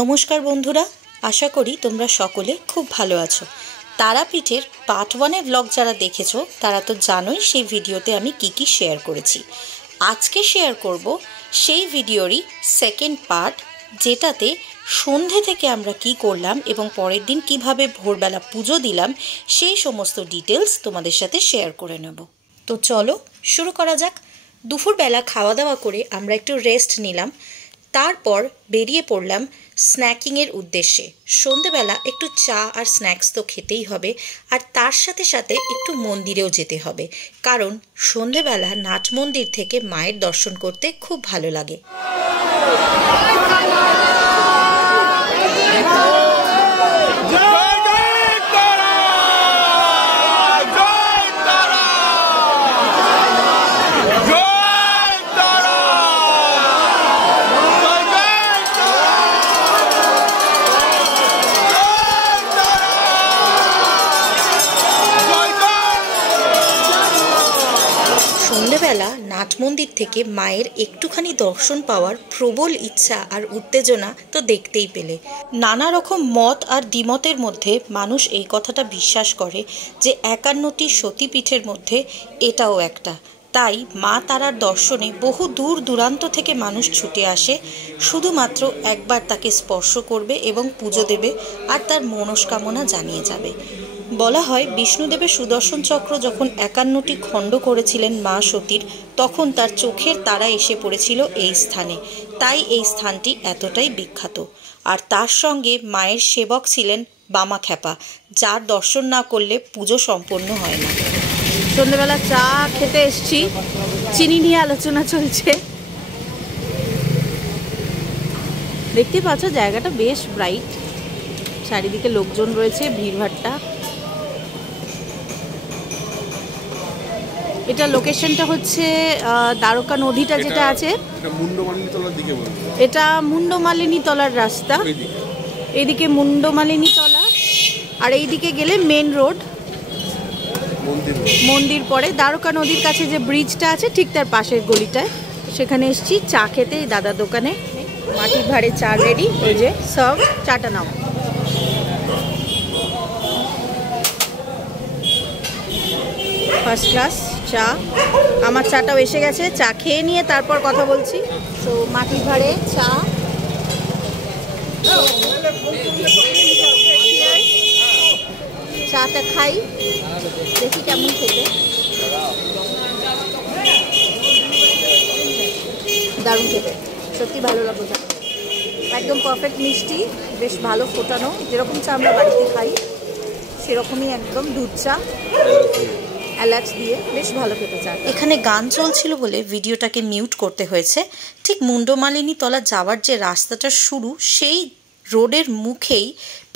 নমস্কার বন্ধুরা, আশা করি তোমরা সকলে খুব ভালো আছো। তারাপীঠের পার্ট 1 ব্লগ যারা দেখেছো তারা তো জানোই সেই ভিডিওতে আমি কি শেয়ার করেছি। আজকে শেয়ার করব সেই ভিডিওরই সেকেন্ড পার্ট, যেটাতে সন্ধে থেকে আমরা কি করলাম এবং পরের দিন কিভাবে ভোরবেলা পুজো দিলাম সেই সমস্ত ডিটেলস তোমাদের সাথে শেয়ার করে নেব। তো চলো শুরু করা যাক। দুপুরবেলা খাওয়া দাওয়া করে আমরা একটু রেস্ট নিলাম, তারপর বেরিয়ে পড়লাম স্ন্যাকিংয়ের উদ্দেশ্যে। সন্ধেবেলা একটু চা আর স্ন্যাক্স তো খেতেই হবে, আর তার সাথে সাথে একটু মন্দিরেও যেতে হবে, কারণ সন্ধেবেলা নাট মন্দির থেকে মায়ের দর্শন করতে খুব ভালো লাগে। সন্ধ্যেবেলা নাট মন্দির থেকে মায়ের একটুখানি দর্শন পাওয়ার প্রবল ইচ্ছা আর উত্তেজনা তো দেখতেই পেলে। নানা রকম মত আর দ্বিমতের মধ্যে মানুষ এই কথাটা বিশ্বাস করে যে 51টি সতীপীঠের মধ্যে এটাও একটা। তাই মা তারার দর্শনে বহু দূর দূরান্ত থেকে মানুষ ছুটে আসে, শুধুমাত্র একবার তাকে স্পর্শ করবে এবং পুজো দেবে আর তার মনস্কামনা জানিয়ে যাবে। বলা হয় বিষ্ণুদেবের সুদর্শন চক্র যখন 51টি খণ্ড করেছিলেন মা সতীর, তখন তার চোখের তারা এসে পড়েছিল এই স্থানে। তাই এই স্থানটি এতটাই বিখ্যাত। আর তার সঙ্গে মায়ের সেবক ছিলেন বামাখ্যাপা, যার দর্শন না করলে পুজো সম্পন্ন হয় না। সন্ধ্যেবেলা চা খেতে এসছি, চিনি নিয়ে আলোচনা চলছে। দেখতে পাচ্ছ জায়গাটা বেশ ব্রাইট, চারিদিকে লোকজন রয়েছে, ভিড়ভাট্টা। এটা লোকেশনটা হচ্ছে দ্বারকা নদীটা যেটা আছে, এটা মুন্ডমালিনী তলার রাস্তা। এইদিকে মুন্ডমালিনী তলা, আর এইদিকে গেলে মেন রোড মন্দির পরে দ্বারকা নদীর কাছে যে ব্রিজটা আছে ঠিক তার পাশের গলিটায়। সেখানে এসছি চা খেতে, দাদার দোকানে। মাটির ভাড়ে চা রেডি, ওই যে সব চাটা নাও। ফার্স্ট ক্লাস চা, আমার চাটাও এসে গেছে। চা খেয়ে নিয়ে তারপর কথা বলছি। তো মাটির ভাড়ে চা, চাটা খাই, দেখি কেমন খেতে। দারুণ খেতে, সত্যি ভালো লাগলো। একদম পারফেক্ট মিষ্টি, বেশ ভালো ফোটানো, যেরকম চা আমরা বাড়িতে খাই সেরকমই একদম দুধ চা, এলাচ দিয়ে বেশ ভালো খেতে চায়। এখানে গান চলছিল বলে ভিডিওটাকে মিউট করতে হয়েছে। ঠিক মুন্ডমালিনী তলা যাওয়ার যে রাস্তাটা শুরু, সেই রোডের মুখেই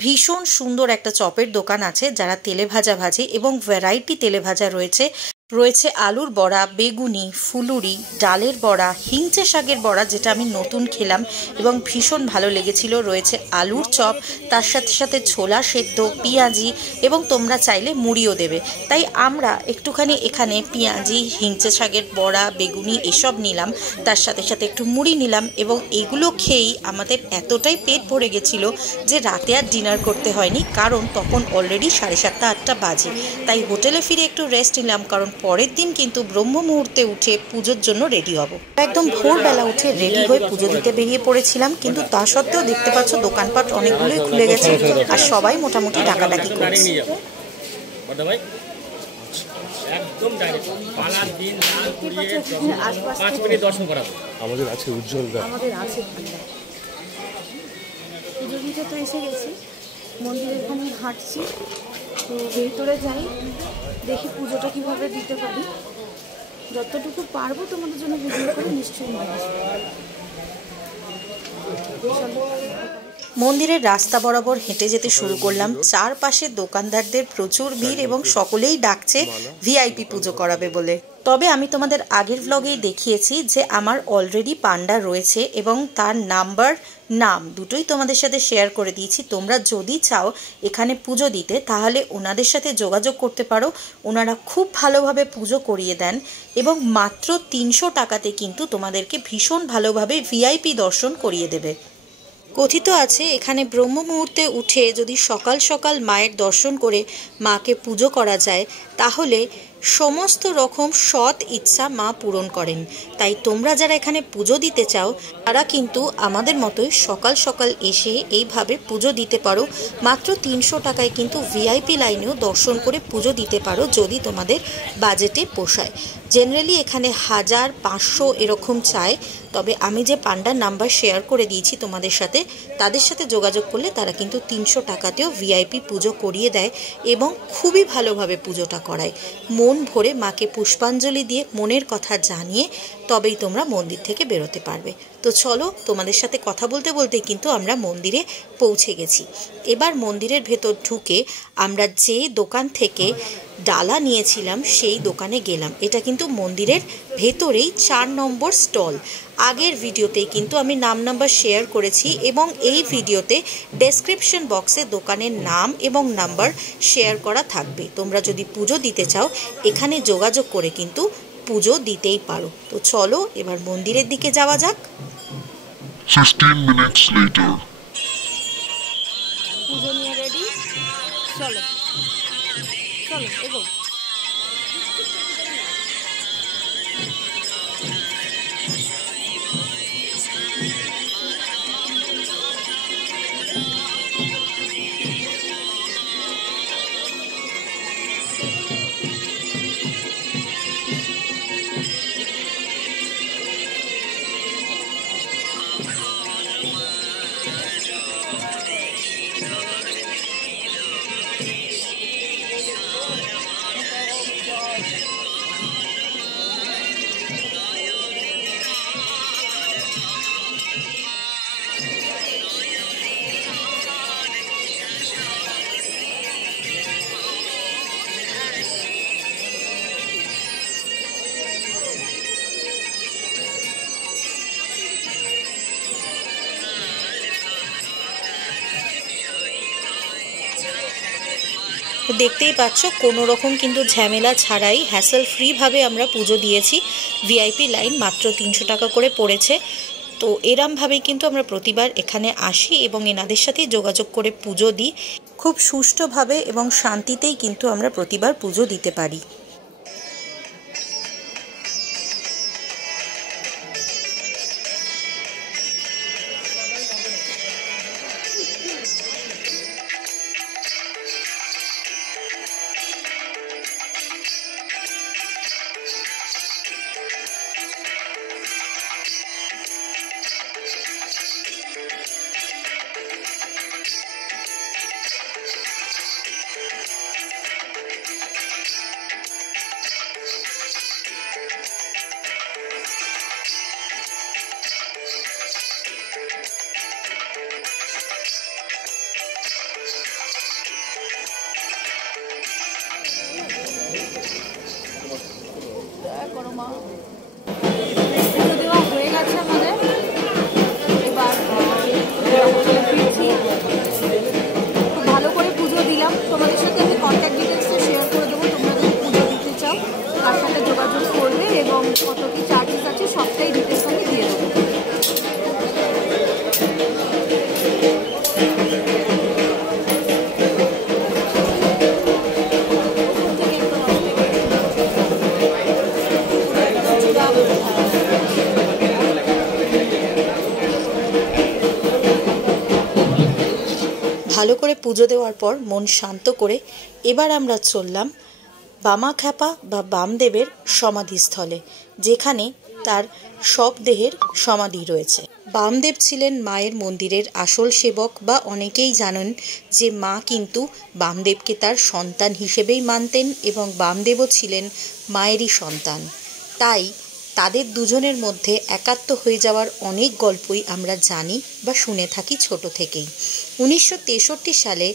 ভীষণ সুন্দর একটা চপের দোকান আছে, যারা তেলে ভাজা ভাজে এবং ভ্যারাইটি তেলে ভাজা রয়েছে। আলুর বড়া, বেগুনি, ফুলুরি, ডালের বড়া, হিংচে শাকের বড়া, যেটা আমি নতুন খেলাম এবং ভীষণ ভালো লেগেছিল। রয়েছে আলুর চপ, তার সাথে সাথে ছোলা সেদ্ধ, পেঁয়াজি, এবং তোমরা চাইলে মুড়িও দেবে। তাই আমরা একটুখানি এখানে পেঁয়াজি, হিংচে শাকের বড়া, বেগুনি এসব নিলাম, তার সাথে সাথে একটু মুড়ি নিলাম, এবং এগুলো খেয়েই আমাদের এতটাই পেট ভরে গেছিল যে রাতে আর ডিনার করতে হয়নি, কারণ তখন অলরেডি 7:30 8টা বাজে। তাই হোটেলে ফিরে একটু রেস্ট নিলাম, কারণ পরের দিন কিন্তু ব্রহ্ম মুহূর্তে উঠে পুজোর জন্য রেডি হব। একদম ভোরবেলা উঠে রেডি হয়ে পুজো দিতে বেরিয়ে পড়েছিলাম, কিন্তু তা সত্ত্বেও দেখতে পাচ্ছ দোকানপাট অনেকগুলোই খুলে গেছে আর সবাই মোটামুটি ডাকাডাকি করছে। আমাদের আছে উজ্জ্বল, আমাদের আছে পুজো দিতে তো এসে গেছি, মন্দিরের এখানে হাঁটছি। তো ভেতরে যাই, দেখি পুজোটা কিভাবে দিতে পারি। যতটুকু পারবো তোমাদের জন্য ভিডিও করে নিশ্চয়ই নিয়ে আসবো। মন্দিরের রাস্তা বরাবর হেঁটে যেতে শুরু করলাম। চারপাশে দোকানদারদের প্রচুর ভিড় এবং সকলেই ডাকছে ভিআইপি পুজো করাবে বলে। তবে আমি তোমাদের আগের ব্লগেই দেখিয়েছি যে আমার অলরেডি পান্ডা রয়েছে এবং তার নাম দুটোই তোমাদের সাথে শেয়ার করে দিয়েছি। তোমরা যদি চাও এখানে পুজো দিতে তাহলে ওনাদের সাথে যোগাযোগ করতে পারো। ওনারা খুব ভালোভাবে পুজো করিয়ে দেন এবং মাত্র 300 টাকাতে কিন্তু তোমাদেরকে ভীষণ ভালোভাবে ভিআইপি দর্শন করিয়ে দেবে। কথিত আছে এখানে ব্রহ্ম মুহূর্তে উঠে যদি সকাল সকাল মায়ের দর্শন করে মাকে পুজো করা যায় তাহলে সমস্ত রকম সৎ ইচ্ছা মা পূরণ করেন। তাই তোমরা যারা এখানে পুজো দিতে চাও তারা কিন্তু আমাদের মতোই সকাল সকাল এসে এইভাবে পুজো দিতে পারো। মাত্র 300 টাকায় কিন্তু ভিআইপি লাইনেও দর্শন করে পুজো দিতে পারো যদি তোমাদের বাজেটে পোষায়। জেনারেলি এখানে 1000-500 এরকম চায়, তবে আমি যে পান্ডার নাম্বার শেয়ার করে দিয়েছি তোমাদের সাথে তাদের সাথে যোগাযোগ করলে তারা কিন্তু 300 টাকাতেও ভিআইপি পুজো করিয়ে দেয় এবং খুবই ভালোভাবে পুজোটা করায়। মন ভরে মাকে পুষ্পাঞ্জলি দিয়ে মনের কথা জানিয়ে তবেই তোমরা মন্দির থেকে বেরোতে পারবে। তো চলো, তোমাদের সাথে কথা বলতে বলতে কিন্তু আমরা মন্দিরে পৌঁছে গেছি। এবার মন্দিরের ভেতর ঢুকে আমরা যে দোকান থেকে ডালা নিয়েছিলাম সেই দোকানে গেলাম। এটা কিন্তু মন্দিরের ভেতরেই 4 নম্বর স্টল। আগের ভিডিওতেই কিন্তু আমি নাম্বার শেয়ার করেছি এবং এই ভিডিওতে ডেসক্রিপশন বক্সে দোকানের নাম এবং নাম্বার শেয়ার করা থাকবে। তোমরা যদি পুজো দিতে চাও এখানে যোগাযোগ করে কিন্তু পুজো দিতেই পারো। তো চলো এবার মন্দিরের দিকে যাওয়া যাক। 15 minutes later. পুজো নিয়ে রেডি, চলো চলো এগো। দেখতেই পাচ্ছ কোনো রকম কিন্তু ঝামেলা ছাড়াই হ্যাসেল ফ্রিভাবে আমরা পুজো দিয়েছি। ভিআইপি লাইন মাত্র 300 টাকা করে পড়েছে। তো এরমভাবেই কিন্তু আমরা প্রতিবার এখানে আসি এবং এনাদের সাথেই যোগাযোগ করে পুজো দিই। খুব সুষ্ঠুভাবে এবং শান্তিতেই কিন্তু আমরা প্রতিবার পুজো দিতে পারি। পুজো দেওয়া হয়ে গেছে আমাদের, এবার হোটেলে ফিরছি। খুব ভালো করে পুজো দিলাম। তোমাদের সাথে আমি কন্ট্যাক্ট ডিটেলসটা শেয়ার করে দেবো। তোমরা যদি পুজো দিতে চাও তার সাথে যোগাযোগ করবে এবং কত কী চার্জেস আছে সবটাই ডিটেলস আমি দিয়ে দেবো। ভালো করে পুজো দেওয়ার পর মন শান্ত করে এবার আমরা চললাম বামাখ্যাপা বা বামদেবের সমাধিস্থলে, যেখানে তার সব দেহের সমাধি রয়েছে। বামদেব ছিলেন মায়ের মন্দিরের আসল সেবক, বা অনেকেই জানেন যে মা কিন্তু বামদেবকে তার সন্তান হিসেবেই মানতেন এবং বামদেবও ছিলেন মায়েরই সন্তান। তাই তাদের দুজনের মধ্যে একাত্ম হয়ে যাওয়ার অনেক গল্পই আমরা জানি বা শুনে থাকি ছোট থেকেই। 1963 সালে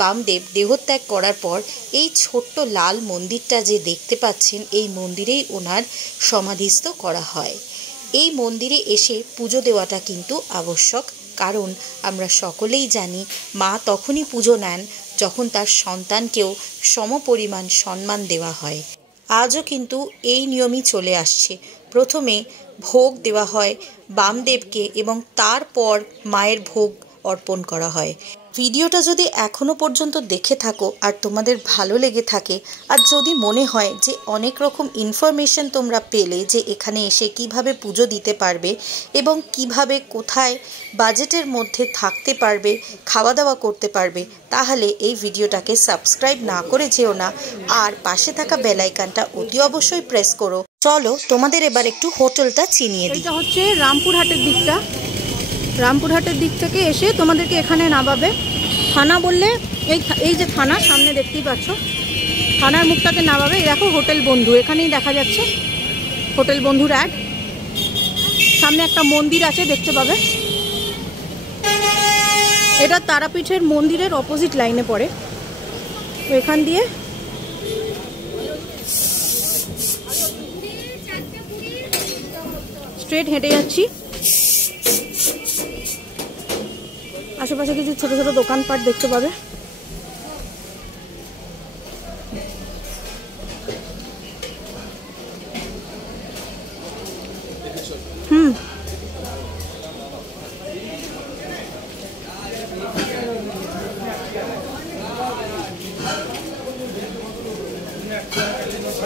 বামদেব দেহত্যাগ করার পর এই ছোট্ট লাল মন্দিরটা যে দেখতে পাচ্ছেন, এই মন্দিরেই ওনার সমাধিস্থ করা হয়। এই মন্দিরে এসে পুজো দেওয়াটা কিন্তু আবশ্যক, কারণ আমরা সকলেই জানি মা তখনই পুজো নেন যখন তার সন্তানকেও সমপরিমাণ সম্মান দেওয়া হয়। আজও কিন্তু এই নিয়মই চলে আসছে। প্রথমে ভোগ দেওয়া হয় বামদেবকে এবং তারপর মায়ের ভোগ অর্পণ করা হয়। ভিডিওটা যদি এখনও পর্যন্ত দেখে থাকো আর তোমাদের ভালো লেগে থাকে, আর যদি মনে হয় যে অনেক রকম ইনফরমেশন তোমরা পেলে যে এখানে এসে কিভাবে পুজো দিতে পারবে এবং কিভাবে কোথায় বাজেটের মধ্যে থাকতে পারবে, খাওয়া দাওয়া করতে পারবে, তাহলে এই ভিডিওটাকে সাবস্ক্রাইব না করে যেও না, আর পাশে থাকা বেল আইকনটা অতি অবশ্যই প্রেস করো। চলো তোমাদের এবার একটু হোটেলটা চিনিয়ে দিই। এটা হচ্ছে রামপুরহাটের দিকটা। রামপুরহাটের দিক থেকে এসে তোমাদেরকে এখানে নামাবে। থানা বললে এই যে থানা সামনে দেখতেই পাচ্ছ, থানার মুখটাতে নামাবে। এই দেখো হোটেল বন্ধু, এখানেই দেখা যাচ্ছে হোটেল বন্ধুর অ্যাড। সামনে একটা মন্দির আছে, দেখতে পাবে। এটা তারাপীঠের মন্দিরের অপোজিট লাইনে পড়ে। তো এখান দিয়ে স্ট্রেট হেঁটে যাচ্ছি। আশেপাশে কিছু ছোট ছোট দোকানপাট দেখতে পাবে।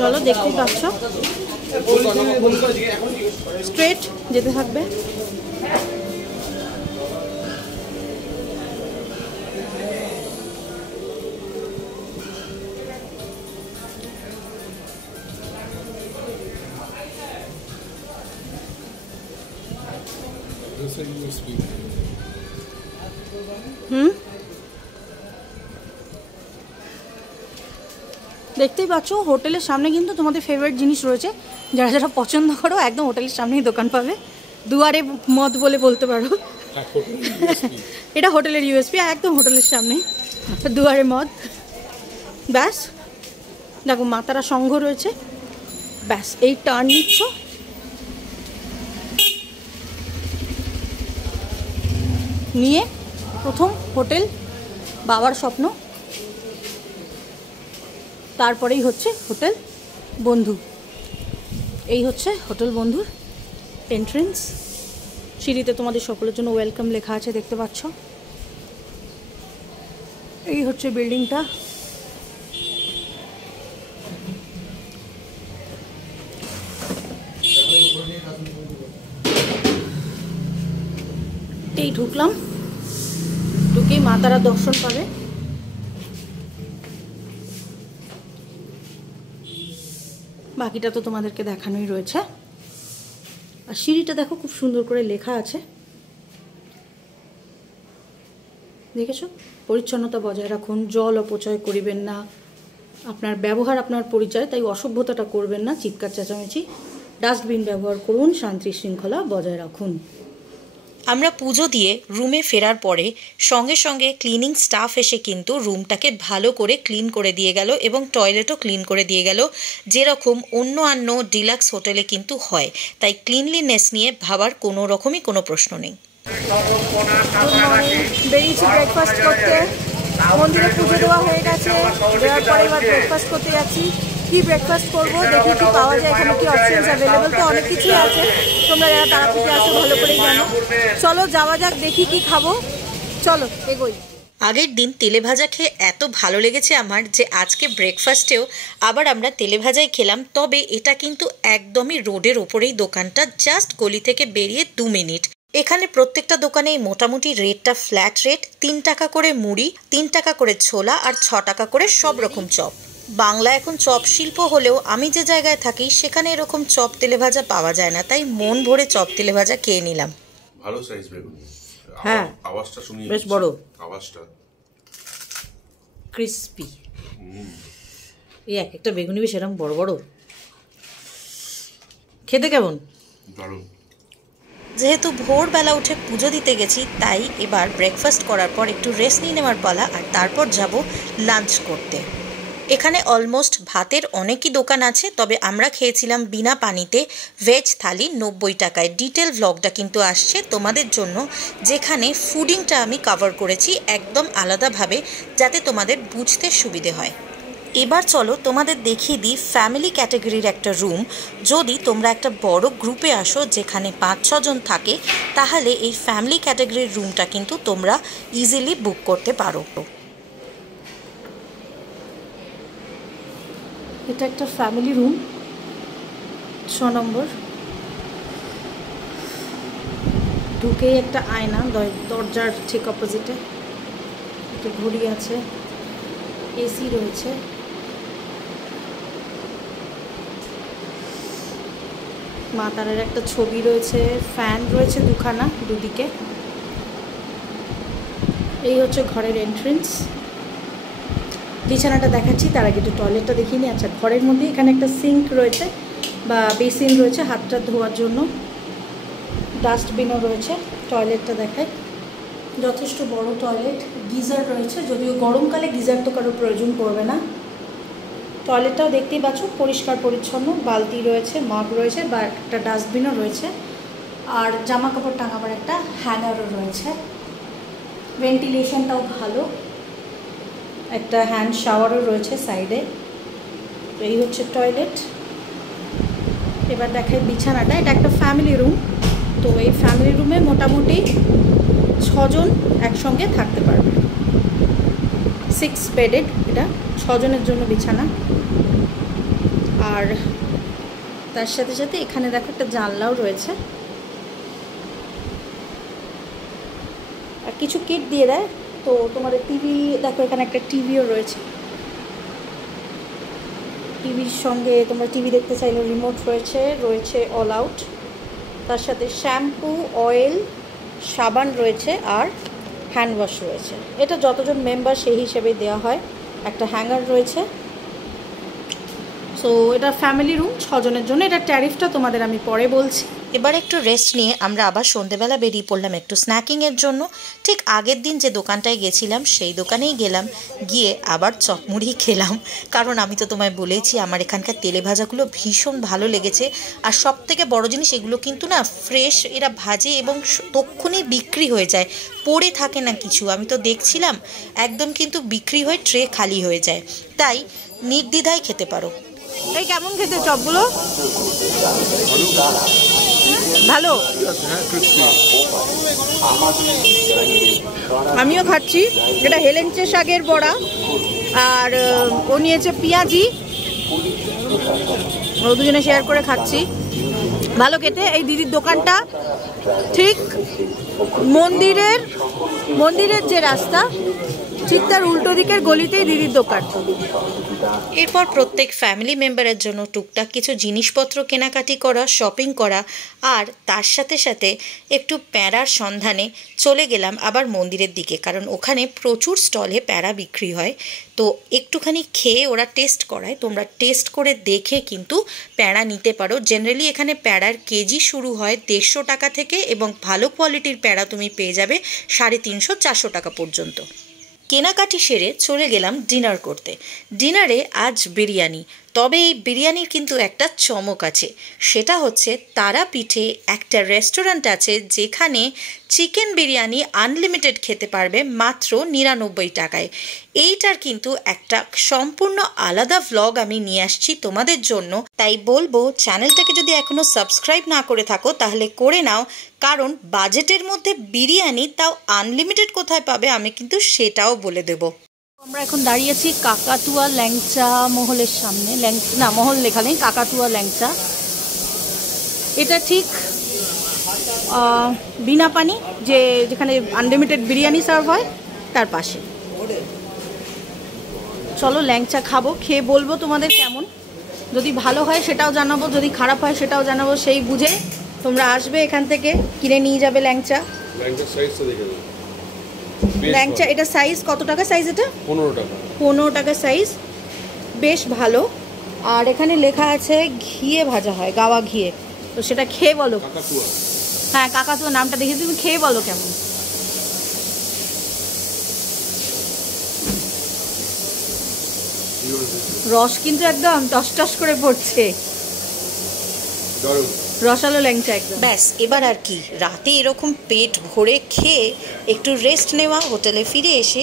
চলো, দেখতেই পাচ্ছ স্ট্রেট যেতে থাকবে। দেখতেই পাচ্ছ হোটেলের সামনে কিন্তু তোমাদের ফেভারিট জিনিস রয়েছে। যারা যারা পছন্দ করো একদম হোটেলের সামনেই দোকান পাবে। দুয়ারে মদ বলে বলতে পারো। এটা হোটেলের ইউএসপি, একদম হোটেলের সামনে দুয়ারে মদ। ব্যাস দেখো মাতারা সংঘ রয়েছে। ব্যাস এই টার্ন নিচ্ছ, নিয়ে প্রথম হোটেল বাবার স্বপ্ন, তারপরেই হচ্ছে হোটেল বন্ধু। এই হচ্ছে হোটেল বন্ধুর এন্ট্রেন্স। সিঁড়িতে তোমাদের সকলের জন্য ওয়েলকাম লেখা আছে, দেখতে পাচ্ছ। এই হচ্ছে বিল্ডিংটা। এই ঢুকলাম, ঢুকেই মা তারা দর্শন পাবে। বাকিটা তো তোমাদেরকে দেখানোই রয়েছে। আর সিঁড়িটা দেখো খুব সুন্দর করে লেখা আছে, দেখেছো? পরিচ্ছন্নতা বজায় রাখুন, জল অপচয় করিবেন না, আপনার ব্যবহার আপনার পরিচয়, তাই অসভ্যতাটা করবেন না, চিৎকার চেঁচামেচি, ডাস্টবিন ব্যবহার করুন, শান্তি শৃঙ্খলা বজায় রাখুন। আমরা পুজো দিয়ে রুমে ফেরার পরে সঙ্গে সঙ্গে ক্লিনিং স্টাফ এসে কিন্তু রুমটাকে ভালো করে ক্লিন করে দিয়ে গেল এবং টয়লেটও ক্লিন করে দিয়ে গেল, যেরকম অন্য ডিলাক্স হোটেলে কিন্তু হয়। তাই ক্লিনলিনেস নিয়ে ভাবার কোনো রকমই কোনো প্রশ্ন নেই। বেরিয়েছি ব্রেকফাস্ট করতে। মন্দিরে পুজো দেওয়া হয়ে গেছে, দেওয়ার পরে এবার ব্রেকফাস্ট করতে যাচ্ছি। কি ব্রেকফাস্ট করবো দেখি কি পাওয়া যায়, এখানে কি অপশনস অ্যাভেলেবল। তো অনেক কিছুই আছে, তোমরা যারা তারাপীঠে আসো ভালো করেই জানো। চলো যাওয়া যাক, দেখি কি খাবো, চলো এগোই। আগের দিন তেলে ভাজা খেয়ে এত ভালো লেগেছে আমার যে আজকে ব্রেকফাস্টেও আবার আমরা তেলে ভাজাই খেলাম। তবে এটা কিন্তু একদমই রোডের ওপরেই দোকানটা, জাস্ট গলি থেকে বেরিয়ে 2 মিনিট। এখানে প্রত্যেকটা দোকানেই মোটামুটি রেটটা ফ্ল্যাট রেট। 3 টাকা করে মুড়ি, 3 টাকা করে ছোলা আর 6 টাকা করে সব রকম চপ। বাংলা এখন চপ শিল্প হলেও আমি যে জায়গায় থাকি সেখানে এরকম চপ তেলে ভাজা পাওয়া যায় না, তাই মন ভরে চপ তেলে ভাজা খেয়ে নিলাম। ভালো সাইজ বেগুনি। হ্যাঁ, আওয়াজটা শুনি, বেশ বড় আওয়াজটা, ক্রিস্পি। এই এক একটা বেগুনি বেশ এরকম বড় বড়। খেতে কেমন? দারুণ। যেহেতু ভোরবেলা উঠে পুজো দিতে গেছি, তাই এবার ব্রেকফাস্ট করার পর একটু রেস্ট নিয়ে নেওয়ার পালা, আর তারপর যাব লাঞ্চ করতে। এখানে অলমোস্ট ভাতের অনেকই দোকান আছে, তবে আমরা খেয়েছিলাম বিনা পানিতে ভেজ থালি 90 টাকায়। ডিটেল ভ্লগটা কিন্তু আসছে তোমাদের জন্য, যেখানে ফুডিংটা আমি কভার করেছি একদম আলাদাভাবে, যাতে তোমাদের বুঝতে সুবিধে হয়। এবার চলো তোমাদের দেখিয়ে দিই ফ্যামিলি ক্যাটাগরির একটা রুম। যদি তোমরা একটা বড় গ্রুপে আসো যেখানে 5-6 জন থাকে, তাহলে এই ফ্যামিলি ক্যাটাগরির রুমটা কিন্তু তোমরা ইজিলি বুক করতে পারো। এটা একটা ফ্যামিলি রুম, 6 নম্বর। ঢুকেই একটা আয়না, দরজার ঠিক অপোজিটে একটা ঘড়ি আছে, এসি রয়েছে, মা তারার একটা ছবি রয়েছে, ফ্যান রয়েছে দুখানা দুদিকে। এই হচ্ছে ঘরের এন্ট্রেন্স। বিছানাটা দেখাচ্ছি, তার আগে একটু টয়লেটটা দেখিনি। আচ্ছা, ঘরের মধ্যে এখানে একটা সিঙ্ক রয়েছে বা বেসিন রয়েছে হাতটা ধোয়ার জন্য, ডাস্টবিনও রয়েছে। টয়লেটটা দেখায়, যথেষ্ট বড় টয়লেট। গিজার রয়েছে, যদিও গরমকালে গিজার তো কারো প্রয়োজন পড়বে না। টয়লেটটাও দেখতেই পাচ্ছ পরিষ্কার পরিচ্ছন্ন, বালতি রয়েছে, মগ রয়েছে বা একটা ডাস্টবিনও রয়েছে, আর জামা কাপড় টাঙাবার একটা হ্যাঙ্গারও রয়েছে। ভেন্টিলেশনটাও ভালো, একটা হ্যান্ড শাওয়ারও রয়েছে সাইডে। তো এই হচ্ছে টয়লেট। এবার দেখাই বিছানাটা। এটা একটা ফ্যামিলি রুম। তো এই ফ্যামিলি রুমে মোটামুটি 6 জন একসঙ্গে থাকতে পারবে। 6 বেডেড, এটা 6 জনের জন্য বিছানা। আর তার সাথে সাথে এখানে দেখো একটা জানলাও রয়েছে, আর কিছু কিট দিয়ে দেয়। তো তোমাদের টিভি দেখো, এখানে একটা টিভিও রয়েছে। টিভির সঙ্গে তোমরা টিভি দেখতে চাইলে রিমোট রয়েছে, রয়েছে অল আউট। তার সাথে শ্যাম্পু, অয়েল, সাবান রয়েছে আর হ্যান্ড ওয়াশ রয়েছে। এটা যতজন মেম্বার সেই হিসেবে দেওয়া হয়। একটা হ্যাঙ্গার রয়েছে। সো এটা ফ্যামিলি রুম 6 জনের জন্য। এটা ট্যারিফটা তোমাদের আমি পরে বলছি। এবার একটু রেস্ট নিয়ে আমরা আবার সন্ধেবেলা বেরিয়ে পড়লাম একটু স্ন্যাকিংয়ের জন্য। ঠিক আগের দিন যে দোকানটায় গেছিলাম সেই দোকানেই গেলাম, গিয়ে আবার চপমুড়ি খেলাম। কারণ আমি তো তোমায় বলেইছি আমার এখানকার তেলে ভাজাগুলো ভীষণ ভালো লেগেছে। আর সব থেকে বড় জিনিস, এগুলো কিন্তু না ফ্রেশ এরা ভাজে এবং তক্ষুনি বিক্রি হয়ে যায়, পড়ে থাকে না কিছু। আমি তো দেখছিলাম একদম কিন্তু বিক্রি হয়ে ট্রে খালি হয়ে যায়, তাই নির্দ্বিধায় খেতে পারো। এই কেমন খেতে চপগুলো? ভালো, আমিও খাচ্ছি। এটা হেলেঞ্চে শাকের বড়া, আর ও নিয়েছে পেঁয়াজি। ও দুজনে শেয়ার করে খাচ্ছি, ভালো খেতে। এই দিদির দোকানটা ঠিক মন্দিরের যে রাস্তা, ঠিক তার উল্টো দিকের গলিতেই দিদির দোকান। এরপর প্রত্যেক ফ্যামিলি মেম্বারের জন্য টুকটাক কিছু জিনিসপত্র কেনাকাটি করা, শপিং করা, আর তার সাথে সাথে একটু প্যাঁড়ার সন্ধানে চলে গেলাম আবার মন্দিরের দিকে, কারণ ওখানে প্রচুর স্টলে প্যাঁড়া বিক্রি হয়। তো একটুখানি খেয়ে ওরা টেস্ট করায়, তোমরা টেস্ট করে দেখে কিন্তু প্যাঁড়া নিতে পারো। জেনারেলি এখানে প্যাঁড়ার কেজি শুরু হয় 150 টাকা থেকে, এবং ভালো কোয়ালিটির প্যাঁড়া তুমি পেয়ে যাবে 350-400 টাকা পর্যন্ত। কেনাকাটি সেরে চলে গেলাম ডিনার করতে। ডিনারে আজ বিরিয়ানি, তবে এই বিরিয়ানির কিন্তু একটা চমক আছে। সেটা হচ্ছে তারাপীঠে একটা রেস্টুরেন্ট আছে যেখানে চিকেন বিরিয়ানি আনলিমিটেড খেতে পারবে মাত্র 99 টাকায়। এইটার কিন্তু একটা সম্পূর্ণ আলাদা ভ্লগ আমি নিয়ে আসছি তোমাদের জন্য। তাই বলবো চ্যানেলটাকে যদি এখনও সাবস্ক্রাইব না করে থাকো তাহলে করে নাও, কারণ বাজেটের মধ্যে বিরিয়ানি, তাও আনলিমিটেড কোথায় পাবে আমি কিন্তু সেটাও বলে দেবো। আমরা এখন দাঁড়িয়েছি কাকাতুয়া ল্যাংচা মহলের সামনে। মহল লেখা নেই, কাকাতুয়া ল্যাংচা। এটা ঠিক বিনা পানি, যেখানে আনলিমিটেড বিরিয়ানি সার্ভ হয়, তার পাশে। চলো ল্যাংচা খাবো, খেয়ে বলবো তোমাদের কেমন। যদি ভালো হয় সেটাও জানাবো, যদি খারাপ হয় সেটাও জানাবো। সেই বুঝে তোমরা আসবে, এখান থেকে কিনে নিয়ে যাবে ল্যাংচা। ল্যাংচা এটা সাইজ কত টাকা? সাইজ এটা 15 টাকা সাইজ, বেশ ভালো। আর এখানে লেখা আছে ঘিয়ে ভাজা হয়, গাওয়া ঘিয়ে। তো সেটা খেয়ে বলো। হ্যাঁ, কাকাতুয়া নামটা দেখে তুমি খেয়ে বলো কেমন। রস কিন্তু একদম টস টস করে পড়ছে। রসালো ল্যাংচা একদম। ব্যাস এবার আর কি, রাতে এরকম পেট ভরে খেয়ে একটু রেস্ট নেওয়া, হোটেলে ফিরে এসে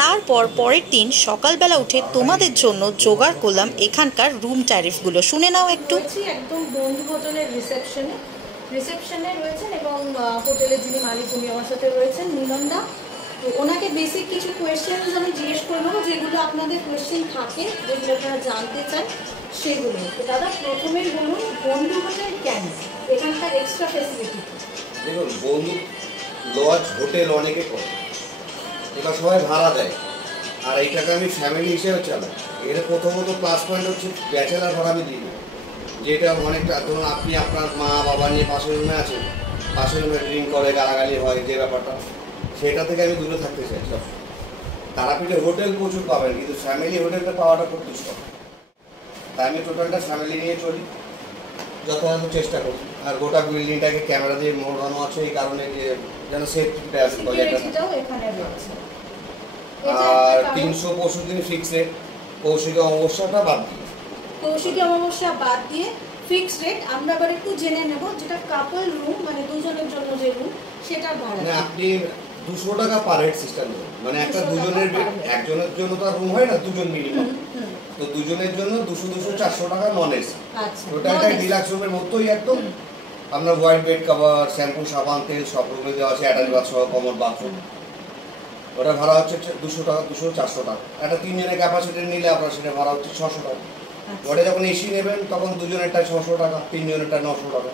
তারপর পরের দিন সকালবেলা উঠে তোমাদের জন্য জোগাড় করলাম এখানকার রুম ট্যারিফগুলো। শুনে নাও একটু। একদম বন্ধু হোটেলের রিসেপশনে রয়েছেন এবং হোটেলের যিনি মালিক উনি আমার সাথে রয়েছেন, মিলনদা। তো ওনাকে বেসিক কিছু কোয়েশ্চেন্স আমি জিজ্ঞেস করে নেবো, যেগুলো আপনাদের কোয়েশ্চেন থাকে, যেগুলো আপনারা জানতে চান সেগুলো। তো দাদা প্রথমেই বলুন, বন্ধু হোটেল কেন, এখানকার এক্সট্রা ফেসিলিটি? দেখুন, বন্ধু লজ হোটেল অনেকে করে, এবার সবাই ভাড়া দেয়, আর এইটাকে আমি ফ্যামিলি হিসেবে চালাই। এর প্রথমত প্লাস পয়েন্ট হচ্ছে ব্যাচেলার ভাড়া আমি দিই, যেটা অনেকটা ধরুন আপনি আপনার মা বাবা নিয়ে পাশের রুমে আছেন, পাশের রুমে ড্রিঙ্ক করে গালাগালি হয় যে ব্যাপারটা, সেটা থেকে আমি দূরে থাকতে চাই। সব তারাপীঠে হোটেল প্রচুর পাবেন, কিন্তু ফ্যামিলি হোটেলটা পাওয়াটা খুব দুষ্কর। তাই আমি টোটালটা ফ্যামিলি নিয়ে চলি, যথাযথ চেষ্টা করি। আর গোটা বিল্ডিংটাকে ক্যামেরা দিয়ে মোড়ানো আছে এই কারণে যে যেন সেফটিটা আছে। আর 365 দিন ফিক্স রেট, কৌশিক অমাবস্যাটা বাদ দিয়ে। কৌশিক অমাবস্যা বাদ দিয়ে ফিক্সড রেট। আমরা আবার একটু জেনে নেব, যেটা কাপল রুম মানে দুজনের জন্য যে রুম, সেটার ভাড়া আপনি 200 টাকা পার হেড সিস্টেম দেবেন। মানে একটা দুজনের, একজনের জন্য তো রুম হয় না, দুজন মিনিমাম। তো দুজনের জন্য 200-400 টাকা নন এসি। ওটা ডিলাক্স রুমের মতোই একদম। আপনার হোয়াইট বেড কভার, শ্যাম্পু, সাবান, তেল সব রুমে দেওয়া আছে, অ্যাটাচ বাথরুম সহ, কমন বাথরুম। ওটা ভাড়া হচ্ছে 200 টাকা, 200-400 টাকা। একটা 3 জনের ক্যাপাসিটি নিলে আপনার সেটা ভাড়া হচ্ছে 600 টাকা। ওটা যখন এসি নেবেন তখন দুজনেরটা 600 টাকা, 3 জনেরটা 900 টাকা।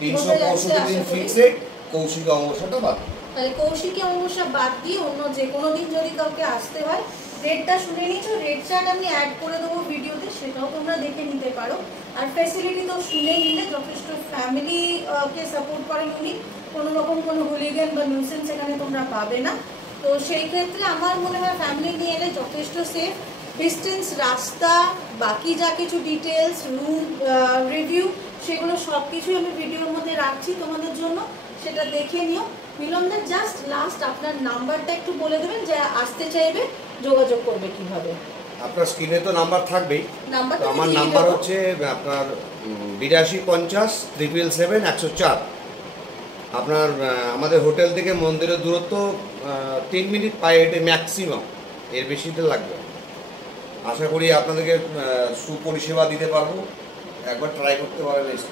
365 দিন ফিক্স রেট, কৌশিক অমাবস্যাটা বাদ। তাহলে কৌশিক অমাবস্যা বাদ দিয়ে অন্য যে কোনো দিন যদি কাউকে আসতে হয়, রেটটা শুনে নিচ্ছো, রেট চার্ট আমি অ্যাড করে দেবো ভিডিওতে, সেটাও তোমরা দেখে নিতে পারো। আর ফ্যাসিলিটি তো শুনেই নিলে, যথেষ্ট ফ্যামিলিকে সাপোর্ট করেন উনি, কোনো রকম কোনো হুলিগান বা নিউসেন্স এখানে তোমরা পাবে না। তো সেই ক্ষেত্রে আমার মনে হয় ফ্যামিলি নিয়ে এলে যথেষ্ট সেফ। ডিস্টেন্স, রাস্তা, বাকি যা কিছু ডিটেলস, রুম রিভিউ, সেগুলো সব কিছুই আমি ভিডিওর মধ্যে রাখছি তোমাদের জন্য, সেটা দেখে নিও। মিলনদার জাস্ট লাস্ট আপনার নাম্বারটা একটু বলে দেবেন, যে আসতে চাইবে যোগাযোগ করবে কিভাবে। আপনার স্ক্রিনে তো নাম্বার থাকবেই। আমার নাম্বার হচ্ছে আপনার 8250-777-104। আপনার আমাদের হোটেল থেকে মন্দিরের দূরত্ব 3 মিনিট পায়ে হেঁটে ম্যাক্সিমাম, এর বেশিতে লাগবে। আশা করি আপনাদেরকে সুপরিষেবা দিতে পারবো, একবার ট্রাই করতে পারেন এসে।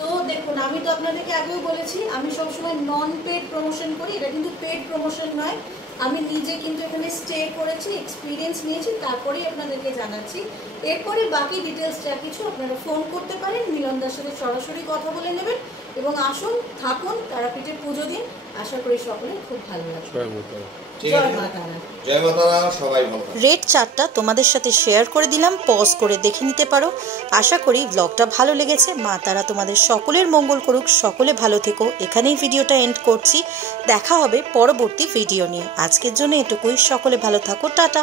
তো দেখুন, আমি তো আপনাদেরকে আগেও বলেছি, আমি সবসময় নন পেড প্রমোশন করি, এটা কিন্তু পেড প্রমোশন নয়। আমি নিজে কিন্তু এখানে স্টে করেছি, এক্সপিরিয়েন্স নিয়েছি, তারপরেই আপনাদেরকে জানাচ্ছি। এরপরে বাকি ডিটেলস যা কিছু আপনারা ফোন করতে পারেন, মিলনদার সাথে সরাসরি কথা বলে নেবেন এবং আসুন, থাকুন, তারাপীঠে পুজো দিন। আশা করি সকলে খুব ভালো লাগবে। জয় মা তারা। জয় মা তারা, সবাই ভালো। রেট চার্টটা তোমাদের সাথে শেয়ার করে দিলাম, পজ করে দেখে নিতে পারো। আশা করি ব্লগটা ভালো লেগেছে। মা তারা তোমাদের সকলের মঙ্গল করুক, সকলে ভালো থেকো। এখানেই ভিডিওটা এন্ড করছি, দেখা হবে পরবর্তী ভিডিও নিয়ে। আজকের জন্য এটুকুই, সকলে ভালো থাকো, টাটা।